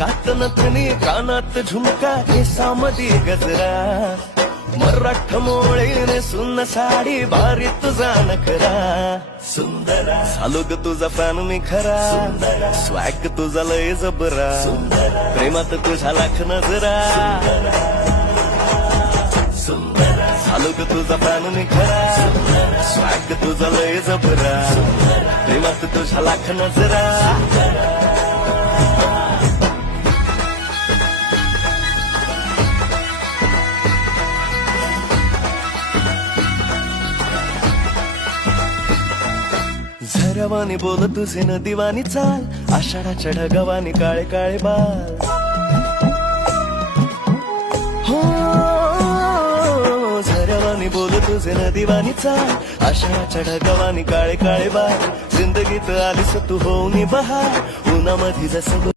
नाकात नथनी कानात झुमका केसामध्ये गजरा मराठ मोळीने सुन्न साडी भारी तुझा नखरा सुंदरा झालो ग तुझा फॅन मी खरा स्वॅग तुझा लय जबरा प्रेमात तुझा लाख नजरा झालो ग तुझा फॅन मी खरा स्वॅग तुझा लय जबरा प्रेमात तुझा लाख नजरा झरवानी बोल तुझे नदीवानी चाल आषाढाच्या ढगावानी काळे काळे बाल हो झरवानी बोल तुझे नदीवानी चाल आषाढाच्या ढगावानी काळे काळे बाल जिंदगीत आलीस तू होऊन बहार उन्हामध्ये जसं